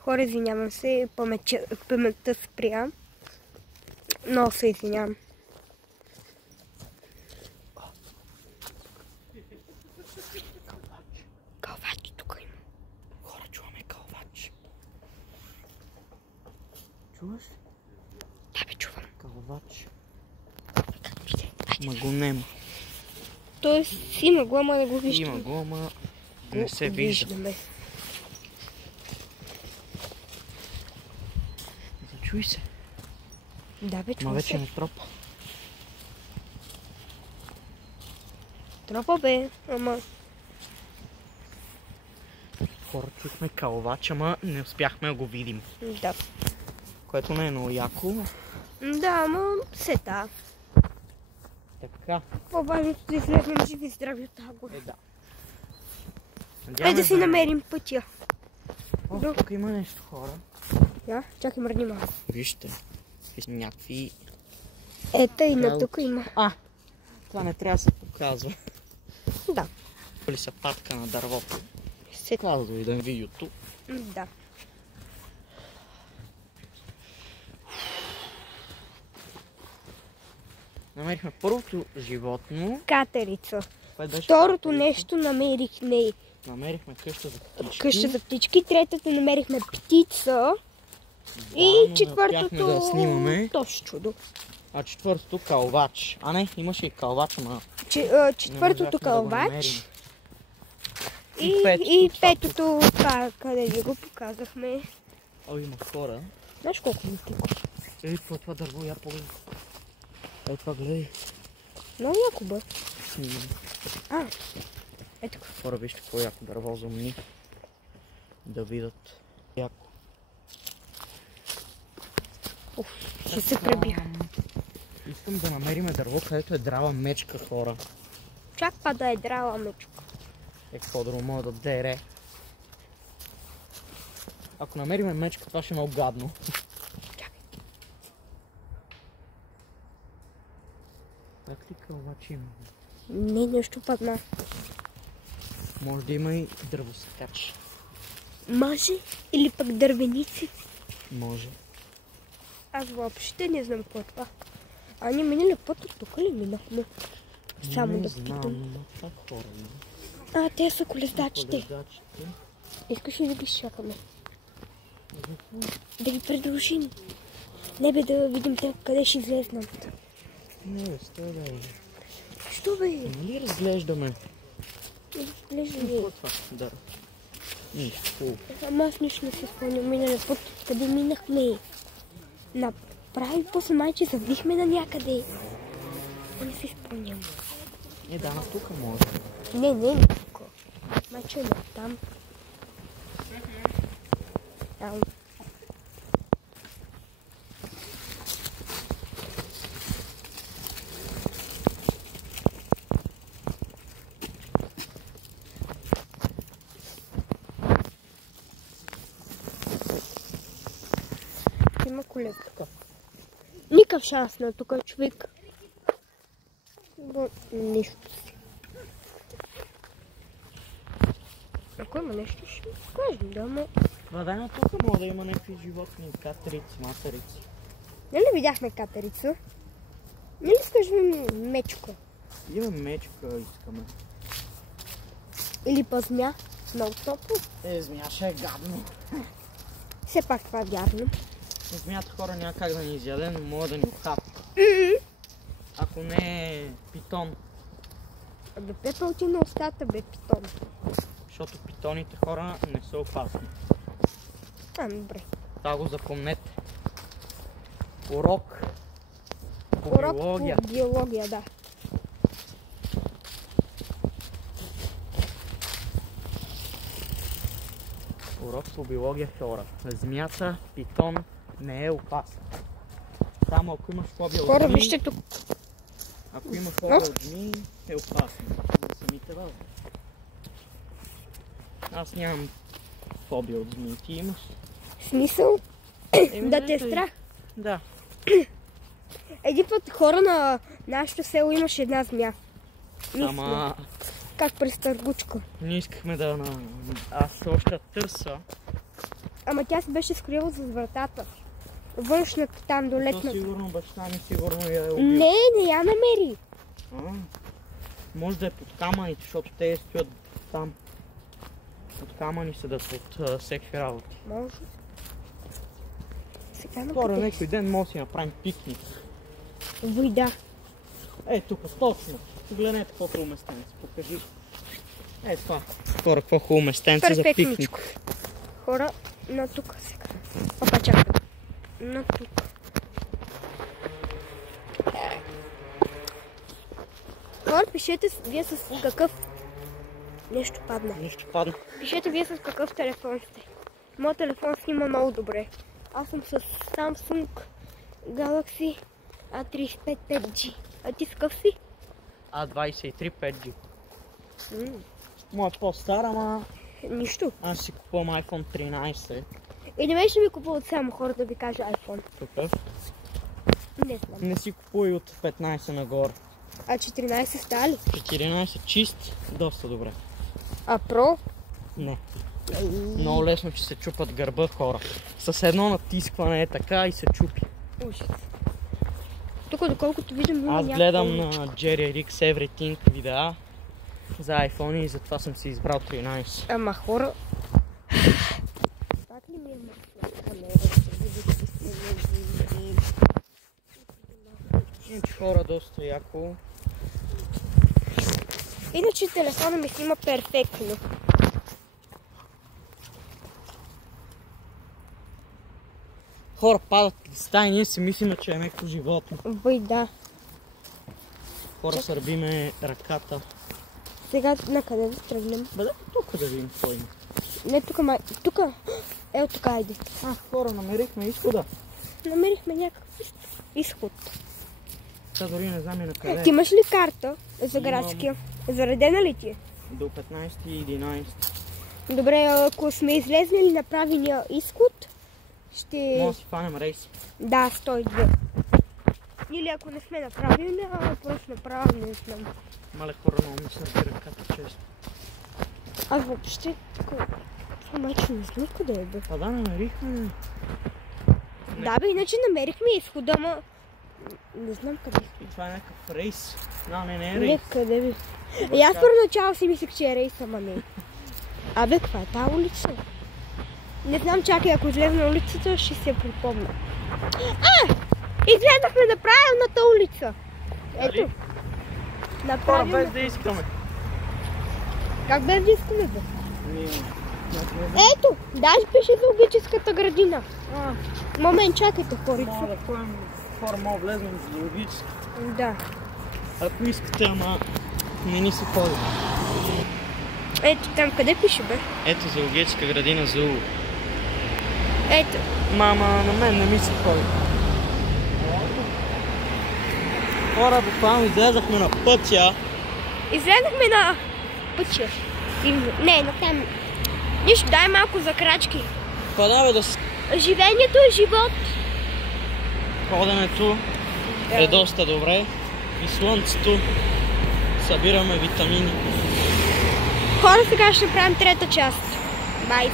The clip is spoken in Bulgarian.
Хора, извинявам се, паметта спря. Много се извинявам. Кълвач тук има. Хора, чуваме кълвач. Чуваш? Да, бе, чувам. Кълвач. Как виде? Ма го нема. Тоест има го, ама не го виждам. Има го, ама не се вижда. Зачуй се. Да, бе, Ма чува вече се. не тропа. Тропа, бе, ама... Хора, чухме кълвач, ама не успяхме да го видим. Да. Което не е много яко. Да, ама се та. Така. По-важното да излезнем живи и здрави от тази гора. Да. Айде да си намерим пътя. О, тук има нещо, хора. Я, чакай, мръдни малко. Вижте. Някакви... Ета и на тук има. Това не трябва да се показва. Да. Или са патка на дървото. Се... Това да дойдем видеото. Да. Намерихме първото животно. Катерица. Беше Второто катерица. нещо намерих не. Намерихме къща за птички. Къща за птички. Третата намерихме птица. И четвъртото... да снимаме. Точно чудо. А четвъртото кълвач. А не, имаше и кълвач, ама... Четвъртото кълвач. И И петото, къде ви го показахме. О, има хора. Знаеш колко ми тико? Ей, това дърво, я погледай. Ей, това гледай. Много яко бе. Ето. Хора, вижте какво яко дърво зумни. Да видят. Яко. Ще се пребия. Искам да намерим дърво, където е драва мечка, хора. Чак па да е драла мечка. Какво друго мога да дере. Ако намерим мечка, това ще е много гадно. Чакай. Так ли кълвач има? Не, нещо падна. Може да има и дървосекач. Може или пък дървеници. Може. Аз въобще не знам какво е това. А ние минали път от тук ли минахме? Само да попитам. Това хора. Те са колездачите. Колездачите. Искаш ли да ги изчакаме? Да ги продължим. Не бе, да видим те къде ще излезнат. Не бе, стой бе. Що бе? Нали разглеждаме? Разглеждаме. Какво е това? Да. Нищо. Ама аз нищо не се спомням. Минали път, къде минахме. Направи после майче, завихме на някъде. Не си спомням. Да, на тук може. Не тук. Майче е там. Там. Има колетка. Никакъв шанс на тук човек. Нищо си. Ако има нещо, ще ми кажем, да, ама... Да, на тук може да има някакви животни, катерици, материци. Нали видяхме катерица? Нали искаш мечка? Има мечка, искаме. Или па змия? Много топло. Змия ще е гадно. Все пак това е вярно. Змията, хора, няма как да ни изяде, но може да ни ухапва. Ако не е питон. Бе, пепел ти на устата, бе, питон. Защото питоните, хора, не са опасни. Добре. Това го запомнете. Урок по биология. По биология, да. Урок по биология, хора. Змията, питон не е опасна. Само ако имаш фобия от Хора, змии, вижте тук. ако имаш фобия от змии, е опасно. За самите вас. Аз нямам фобия от змии. Ти имаш? Смисъл? Да те е страх? Да. Един път хора на нашето село имаше една змия. Ама... Как през търгучка. Ние искахме да... Аз още търса. Ама тя се беше скрила с вратата. Външната там до То летната. сигурно баща ми сигурно я е убил. Не я намери. Може да е под камъните, защото те стоят там. Под камъни седат от всеки работи. Може. Сега на Хора, къде? някой ден може да си направим пикник. Вой, да. Ей, тук точно. Гледайте какво хубаво местенце. Покажи. Ей, това. Хора, какво хубаво местенце за пикник. Перфектничко. Хора, на тук сега. Опа, чакай. На тук. Хора, пишете вие с какъв... Нещо падна. Нищо падна. Пишете вие с какъв телефон сте. Моят телефон снима много добре. Аз съм с Samsung Galaxy A35 5G. А ти с какъв си? A23 5G. Моя по-стар, ама Нищо. аз си купувам iPhone 13. Или ме ще ми купуват само хора да ви кажа iPhone. Какъв? Не знам. Не си купувай от 15 нагоре. А 14 стали? 14 чист, доста добре. А Pro? Не. Много лесно, че се чупат гърба хора. С едно натискване е така и се чупи. Ужас. Тук доколкото виждам има Аз някакво... гледам на Jerry Rick's Everything видеа за iPhone и затова съм си избрал 13. Ама хора... Пак ли ми е Иначе хора доста яко. Иначе телефона ми снима перфектно. Хора падат листа и ние си мислим, че е някакво животно. Бой, да. Хора сърбиме ръката. Сега на къде да тръгнем? Бъде тук да видим кой има. Не тук, май... Тук. Ето тук, айде. Хора, намерихме изхода. Намерихме някакъв изход. Та дори не знам и на къде. Ти имаш ли карта за градския? Заредена ли ти е? До 15 и 11. Добре, ако сме излезнали на правилния изход, ще... Може да си фанем рейс. Да, 102. Или ако не сме направили, просто направо не знам. Мале хора, много ми сърби ръката често. Аз въобще това майче не знам къде е бе. А да, намерихме. Да бе, иначе намерихме изхода, ама не знам къде. И това е някакъв рейс. Не е Не, рейс. къде бе. И аз първоначално си мислех, че е рейс, ама не. Абе, каква е тази улица? Не знам, чакай, ако излезна на улицата, ще се припомня. Излезахме на правилната улица. Ето. На Хора, правилната. без да искаме. Как без да искаме бе? Ето! Ето, даже пише зоологическата градина. Момент, чакайте, хорица. Мога да ходим, хора, мога да влезнем в зоологически. Да. Ако искате, ама не ни се ходи. Ето там, къде пише бе? Ето зоологическа градина ЗУ. Ето. Мама, на мен не ми се ходи. Хора, буквално излезахме на пътя. Излезахме на пътя. Не, на там. Нищо, дай малко за крачки. Къде бе да с... Живеенето е живот. Ходенето е доста добре. И слънцето. Събираме витамини. Хора, сега ще направим трета част. Бай.